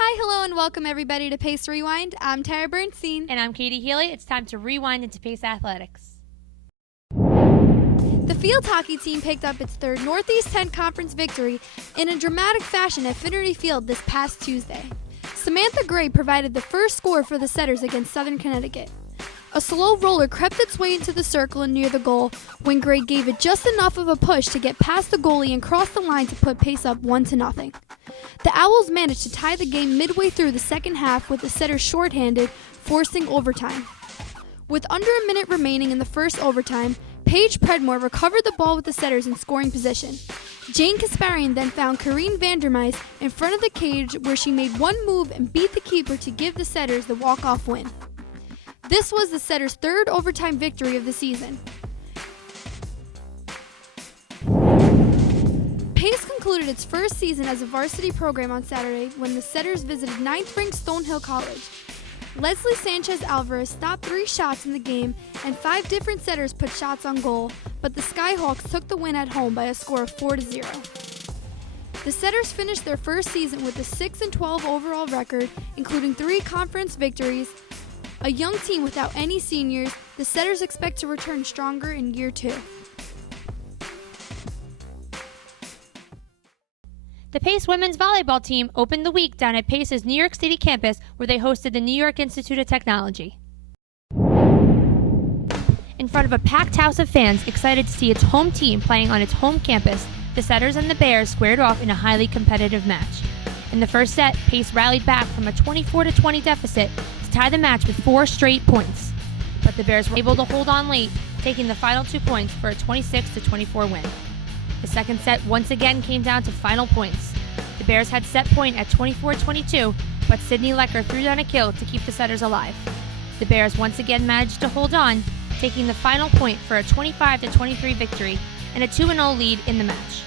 Hi, hello, and welcome everybody to Pace Rewind. I'm Tara Bernstein. And I'm Katie Healy. It's time to rewind into Pace Athletics. The field hockey team picked up its third Northeast 10 Conference victory in a dramatic fashion at Finnerty Field this past Tuesday. Samantha Gray provided the first score for the Setters against Southern Connecticut. A slow roller crept its way into the circle and near the goal when Gray gave it just enough of a push to get past the goalie and cross the line to put Pace up 1-0. The Owls managed to tie the game midway through the second half with the Setters shorthanded, forcing overtime. With under a minute remaining in the first overtime, Paige Predmore recovered the ball with the Setters in scoring position. Jane Kasparian then found Karine Vandermeis in front of the cage where she made one move and beat the keeper to give the Setters the walk-off win. This was the Setters' third overtime victory of the season. Pace concluded its first season as a varsity program on Saturday when the Setters visited 9th-ranked Stonehill College. Leslie Sanchez-Alvarez stopped 3 shots in the game, and 5 different Setters put shots on goal, but the Skyhawks took the win at home by a score of 4-0. The Setters finished their first season with a 6-12 overall record, including 3 conference victories. A young team without any seniors, the Setters expect to return stronger in year 2. The Pace women's volleyball team opened the week down at Pace's New York City campus where they hosted the New York Institute of Technology. In front of a packed house of fans excited to see its home team playing on its home campus, the Setters and the Bears squared off in a highly competitive match. In the first set, Pace rallied back from a 24-20 deficit to tie the match with 4 straight points. But the Bears were able to hold on late, taking the final 2 points for a 26-24 win. The second set once again came down to final points. The Bears had set point at 24-22, but Sydney Lecker threw down a kill to keep the Setters alive. The Bears once again managed to hold on, taking the final point for a 25-23 victory and a 2-0 lead in the match.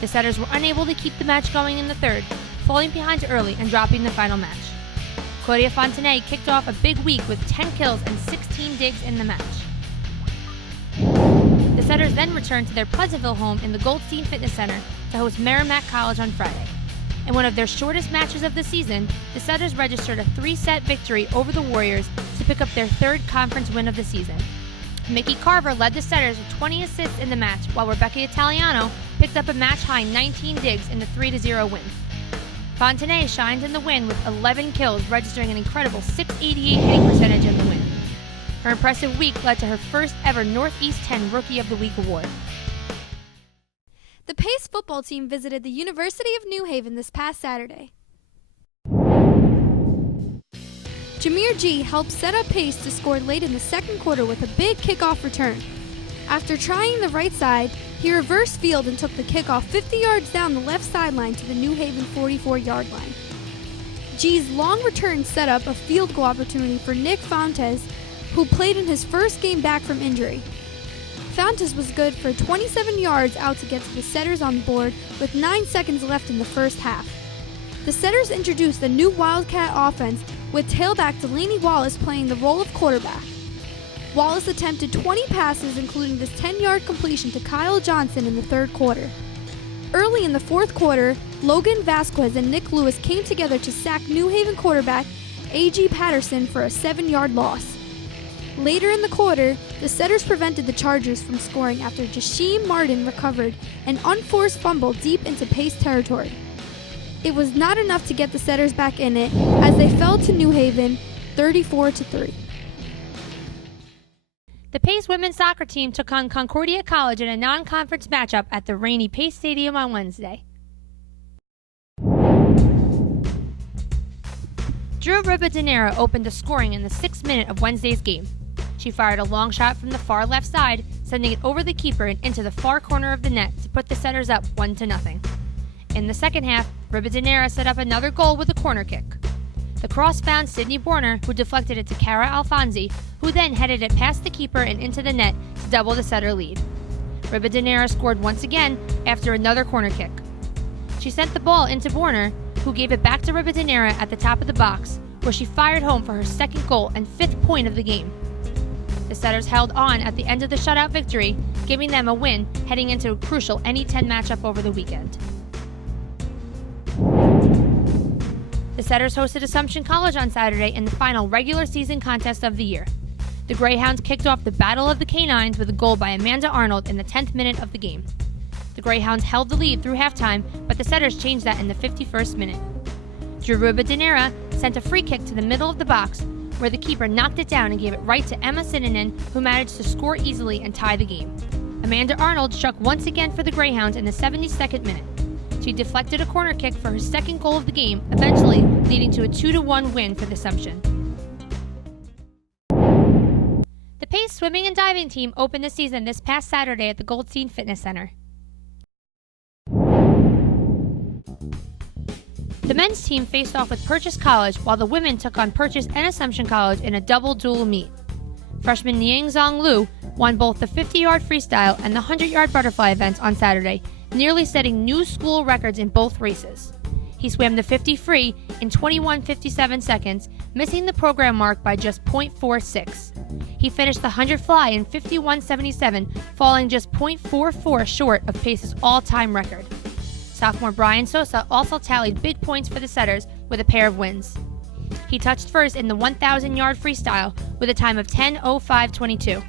The Setters were unable to keep the match going in the third, falling behind early and dropping the final match. Claudia Fontenay kicked off a big week with 10 kills and 16 digs in the match. The Setters then returned to their Pleasantville home in the Goldstein Fitness Center to host Merrimack College on Friday. In one of their shortest matches of the season, the Setters registered a 3-set victory over the Warriors to pick up their 3rd conference win of the season. Mickey Carver led the Setters with 20 assists in the match, while Rebecca Italiano picked up a match-high 19 digs in the 3-0 win. Fontenay shined in the win with 11 kills, registering an incredible .688 hitting percentage in the win. Her impressive week led to her first ever Northeast 10 Rookie of the Week award. The Pace football team visited the University of New Haven this past Saturday. Jameer G helped set up Pace to score late in the second quarter with a big kickoff return. After trying the right side, he reversed field and took the kickoff 50 yards down the left sideline to the New Haven 44-yard line. G's long return set up a field goal opportunity for Nick Fontes, who played in his first game back from injury. Fontes was good for 27 yards out to get the Setters on board with 9 seconds left in the first half. The Setters introduced a new Wildcat offense with tailback Delaney Wallace playing the role of quarterback. Wallace attempted 20 passes, including this 10-yard completion to Kyle Johnson in the third quarter. Early in the fourth quarter, Logan Vasquez and Nick Lewis came together to sack New Haven quarterback A.G. Patterson for a 7-yard loss. Later in the quarter, the Setters prevented the Chargers from scoring after Jasheem Martin recovered an unforced fumble deep into Pace territory. It was not enough to get the Setters back in it as they fell to New Haven 34-3. The Pace women's soccer team took on Concordia College in a non-conference matchup at the rainy Pace Stadium on Wednesday. Drew Ribadenera opened the scoring in the 6th minute of Wednesday's game. She fired a long shot from the far left side, sending it over the keeper and into the far corner of the net to put the Setters up 1-0. In the second half, Ribadenera set up another goal with a corner kick. The cross found Sydney Borner, who deflected it to Cara Alfonsi, who then headed it past the keeper and into the net to double the Setter lead. Ribadenera scored once again after another corner kick. She sent the ball into Borner, who gave it back to Ribadenera at the top of the box, where she fired home for her second goal and 5th point of the game. The Setters held on at the end of the shutout victory, giving them a win heading into a crucial NE10 matchup over the weekend. The Setters hosted Assumption College on Saturday in the final regular season contest of the year. The Greyhounds kicked off the Battle of the Canines with a goal by Amanda Arnold in the 10th minute of the game. The Greyhounds held the lead through halftime, but the Setters changed that in the 51st minute. Jaruba Dinera sent a free kick to the middle of the box, where the keeper knocked it down and gave it right to Emma Sinanen, who managed to score easily and tie the game. Amanda Arnold struck once again for the Greyhounds in the 72nd minute. She deflected a corner kick for her second goal of the game, eventually leading to a 2-1 win for the Assumption. The Pace swimming and diving team opened the season this past Saturday at the Goldstein Fitness Center. The men's team faced off with Purchase College, while the women took on Purchase and Assumption College in a double dual meet. Freshman Niang Zong Lu won both the 50-yard freestyle and the 100-yard butterfly events on Saturday, nearly setting new school records in both races. He swam the 50 free in 21:57 seconds, missing the program mark by just 0.46. He finished the 100 fly in 51:77, falling just 0.44 short of Pace's all-time record. Sophomore Brian Sosa also tallied big points for the Setters with a pair of wins. He touched first in the 1,000-yard freestyle with a time of 10:05:22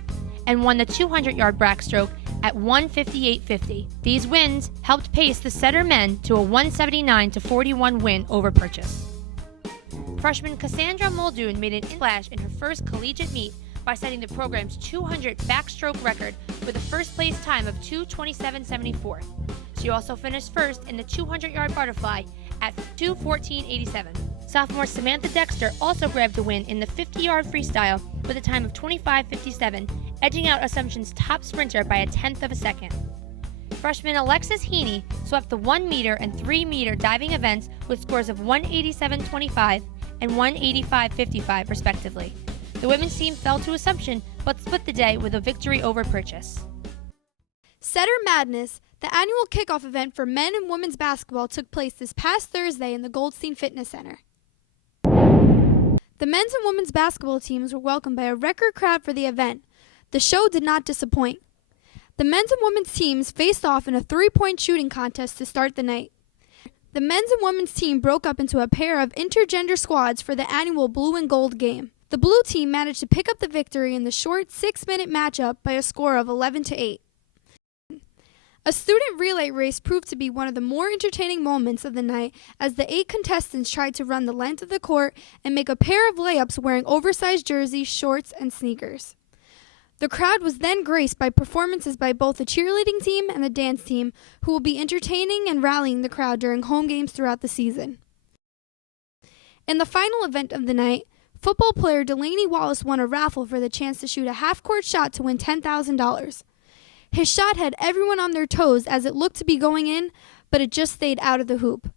and won the 200-yard backstroke at 1:58:50. These wins helped pace the Setter men to a 179-41 win over Purchase. Freshman Cassandra Muldoon made an splash in her first collegiate meet by setting the program's 200 backstroke record with a first-place time of 2:27:74. She also finished first in the 200-yard butterfly at 2:14:87. Sophomore Samantha Dexter also grabbed the win in the 50-yard freestyle with a time of 25:57, edging out Assumption's top sprinter by a tenth of a second. Freshman Alexis Heaney swept the 1-meter and 3-meter diving events with scores of 187.25 and 185.55 respectively. The women's team fell to Assumption but split the day with a victory over Purchase. Setter Madness, the annual kickoff event for men and women's basketball, took place this past Thursday in the Goldstein Fitness Center. The men's and women's basketball teams were welcomed by a record crowd for the event. The show did not disappoint. The men's and women's teams faced off in a 3-point shooting contest to start the night. The men's and women's team broke up into a pair of intergender squads for the annual blue and gold game. The blue team managed to pick up the victory in the short 6-minute matchup by a score of 11-8. A student relay race proved to be one of the more entertaining moments of the night as the 8 contestants tried to run the length of the court and make a pair of layups wearing oversized jerseys, shorts, and sneakers. The crowd was then graced by performances by both the cheerleading team and the dance team, who will be entertaining and rallying the crowd during home games throughout the season. In the final event of the night, football player Delaney Wallace won a raffle for the chance to shoot a half-court shot to win $10,000. His shot had everyone on their toes as it looked to be going in, but it just stayed out of the hoop.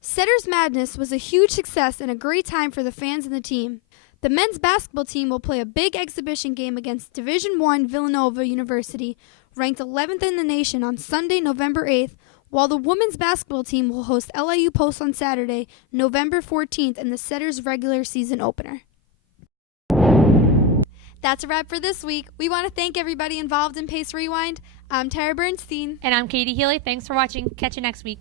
Setters Madness was a huge success and a great time for the fans and the team. The men's basketball team will play a big exhibition game against Division I Villanova University, ranked 11th in the nation, on Sunday, November 8th, while the women's basketball team will host LIU Post on Saturday, November 14th, in the Setters regular season opener. That's a wrap for this week. We want to thank everybody involved in Pace Rewind. I'm Tara Bernstein. And I'm Katie Healy. Thanks for watching. Catch you next week.